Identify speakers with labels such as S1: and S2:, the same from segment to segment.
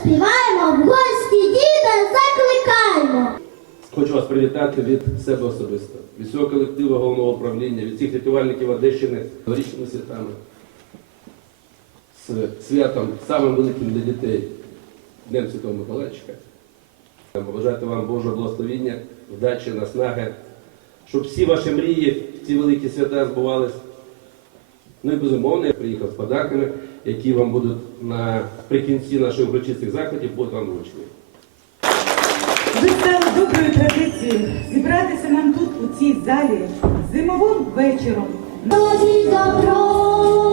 S1: заспіваємо, в гості діда закликаємо.
S2: Хочу вас привітати від себе особисто, від всього колективу головного управління, від всіх рятувальників Одещини новорічними святами, з святом самим великим для дітей, Днем Святого Миколайчика. Побажати вам Божого благословіння, вдачі, наснаги, щоб всі ваші мрії в ці великі свята збувались. Ну і безумовно, я приїхав з подарками, які вам будуть наприкінці наших урочистих заходів, будуть вам вручені.
S3: Ви стали доброю традицією зібратися нам тут, у цій залі, зимовим вечором.
S1: Добро,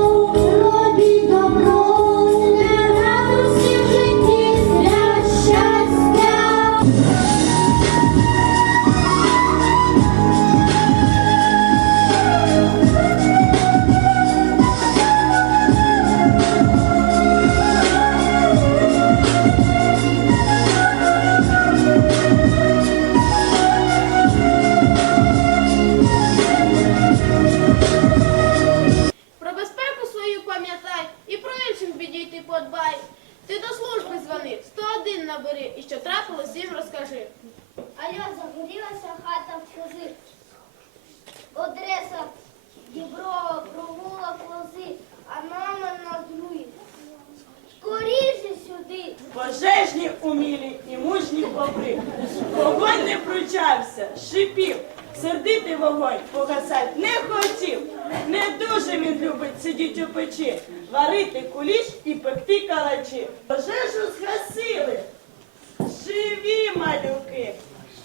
S4: і що трапилось їм розкажи.
S5: Алло, загорілася хата в кози. Одреса Діброва, провулок лози, а номер на другий. Скоріше сюди.
S6: Пожежні умілі і мужні бобри. Вогонь не пручався, шипів. Сердитий вогонь погасать не хотів. Не дуже він любить сидіть у печі, варити куліш і пекти калачі. Пожежу згасили, живі малюки.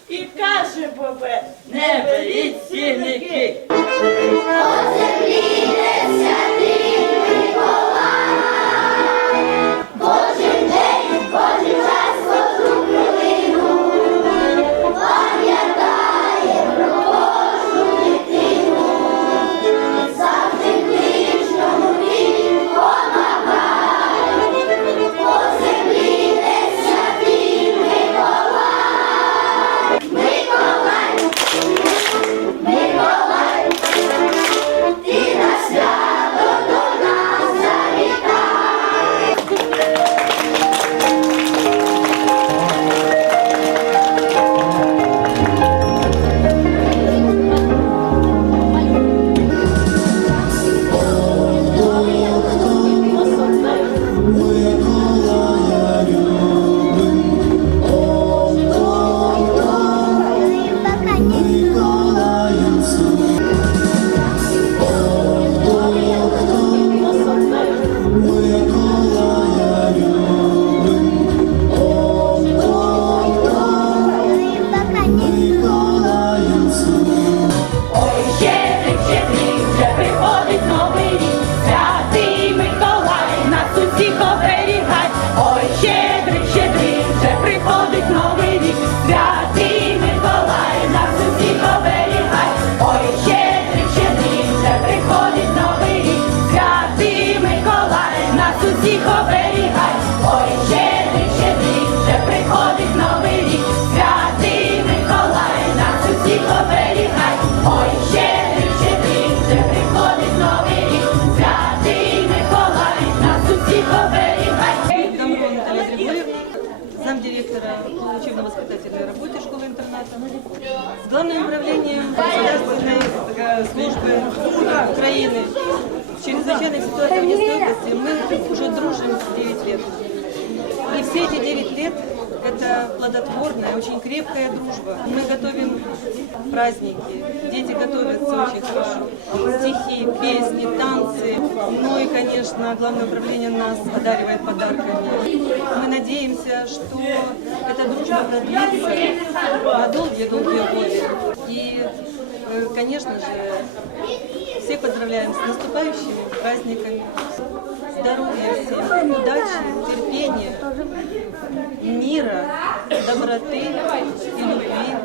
S6: І каже бобе, не
S7: службы Украины в чрезвычайной ситуации в Одесской мы уже дружим 9 лет. И все эти 9 лет это плодотворная, очень крепкая дружба. Мы готовим праздники, дети готовятся очень хорошо. Стихи, песни, танцы. Ну и, конечно, Главное управление нас одаривает подарками. Мы надеемся, что эта дружба продлится на долгие-долгие годы. И, э, конечно же, всех поздравляем с наступающими праздниками. Здоровья всем, удачи, терпения, мира, доброты и любви.